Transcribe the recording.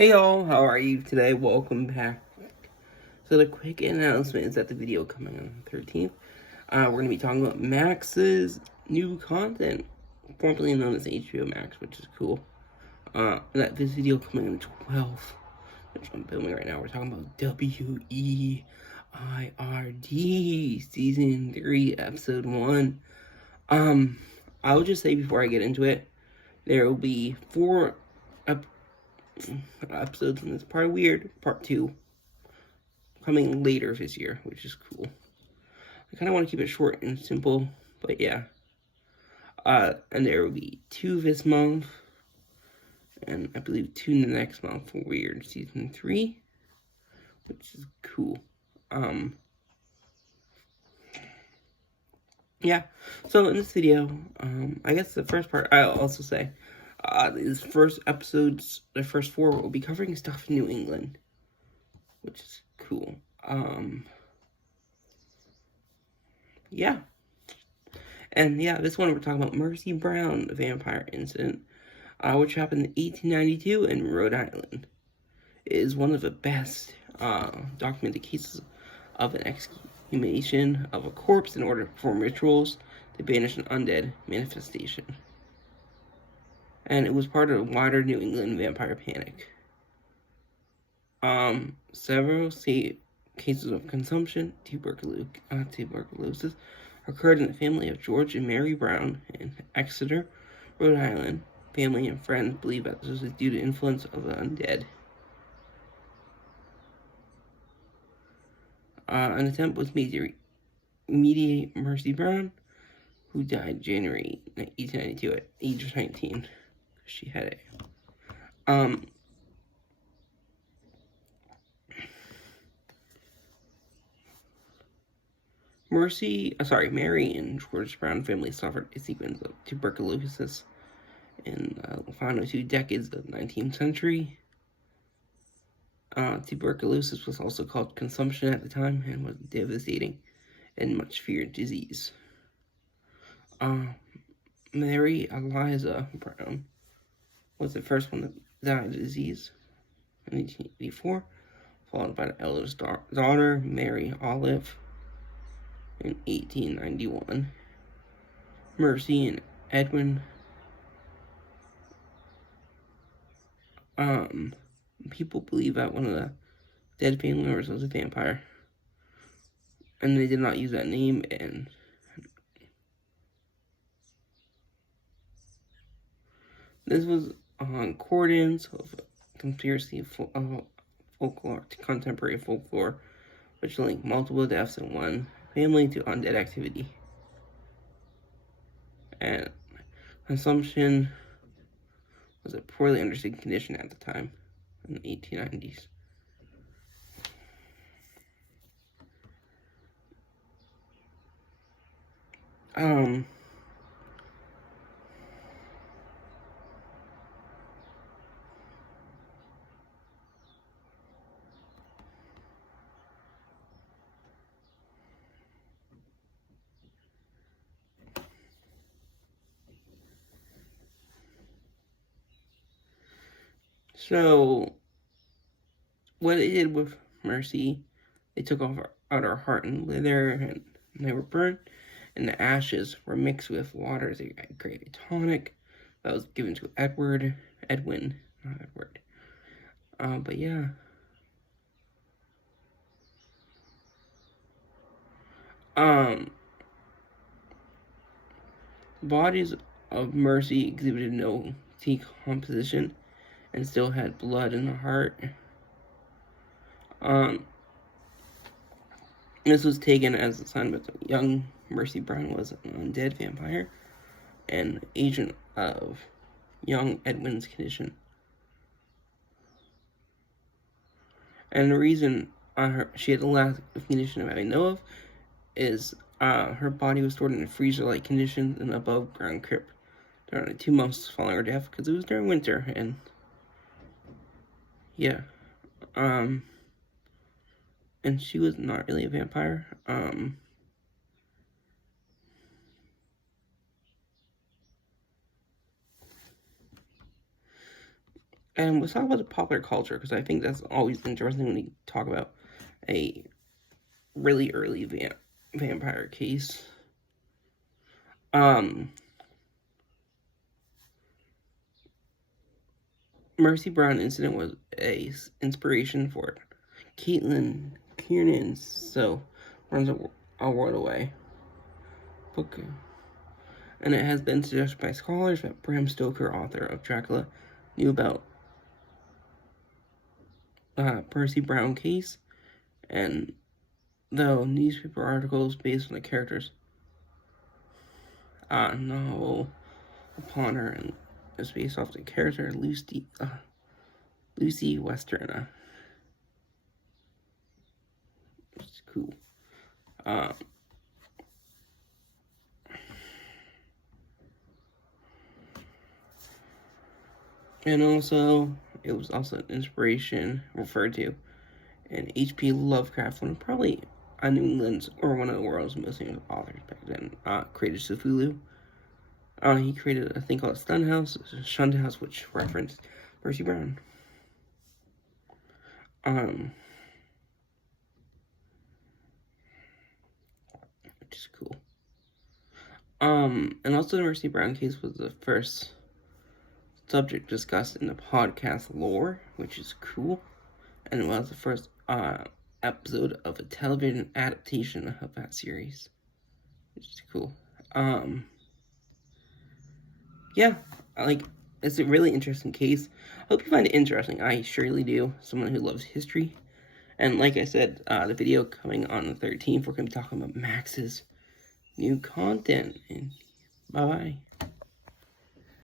Hey y'all, how are you today? Welcome back. So the quick announcement is that the video coming on the 13th, we're going to be talking about Max's new content, formerly known as HBO Max, which is cool. That this video coming on the 12th, which I'm filming right now, we're talking about W.E.I.R.D. Season 3, Episode 1. I will just say before I get into it, there will be 4 episodes in this part of W.E.I.R.D, part 2, coming later this year, which is cool. I kind of want to keep it short and simple, but yeah. And there will be 2 this month, and I believe 2 in the next month for W.E.I.R.D Season 3, which is cool. Yeah, so in this video, I guess the first part, I'll also say, these first episodes, the first 4, will be covering stuff in New England, which is cool. Yeah. And yeah, this one we're talking about Mercy Brown, the vampire incident, which happened in 1892 in Rhode Island. It is one of the best documented cases of an exhumation of a corpse in order to perform rituals to banish an undead manifestation. And it was part of a wider New England vampire panic. Several cases of consumption, tuberculosis, occurred in the family of George and Mary Brown in Exeter, Rhode Island. Family and friends believe that this was due to influence of the undead. An attempt was made to mediate Mercy Brown, who died January 1892 at age 19. She had it. Mary and George Brown family suffered a sequence of tuberculosis in the final 2 decades of the 19th century. Tuberculosis was also called consumption at the time and was devastating and much feared disease. Mary Eliza Brown was the first one to die of the disease in 1884, followed by the eldest daughter, Mary Olive, in 1891. Mercy and Edwin. People believe that one of the dead family members was a vampire, and they did not use that name, and this was on accordance of conspiracy folklore to contemporary folklore, which linked multiple deaths in one family to undead activity. And consumption was a poorly understood condition at the time, in the 1890s. So, what they did with Mercy, they took off out her heart and liver, and they were burnt, and the ashes were mixed with water to create a tonic that was given to Edwin, not Edward. But yeah. Bodies of Mercy exhibited no decomposition and still had blood in the heart. This was taken as a sign that the young Mercy Brown was an undead vampire and agent of young Edwin's condition. And the reason she had the lack of condition that I know of is her body was stored in a freezer-like condition in an above-ground crypt during the 2 months following her death, because it was during winter, and yeah. And she was not really a vampire. And let's talk about the popular culture, because I think that's always interesting when you talk about a really early vampire case. Mercy Brown incident was a inspiration for Caitlin Kiernan's So Runs a World Away book, and it has been suggested by scholars that Bram Stoker, author of Dracula, knew about Percy Brown case, and though newspaper articles based on the character's novel upon her and is based off the character Lucy Westerna. It's cool. And also, it was also an inspiration referred to in H.P. Lovecraft, one of probably New England's or one of the world's most famous authors back then, created Cthulhu. He created a thing called Shunt House, which referenced Percy Brown. Which is cool. And also the Percy Brown case was the first subject discussed in the podcast lore, which is cool. And it was the first episode of a television adaptation of that series, which is cool. Yeah, it's a really interesting case. I hope you find it interesting. I surely do. Someone who loves history. And like I said, the video coming on the 13th, we're going to be talking about Max's new content. And bye-bye.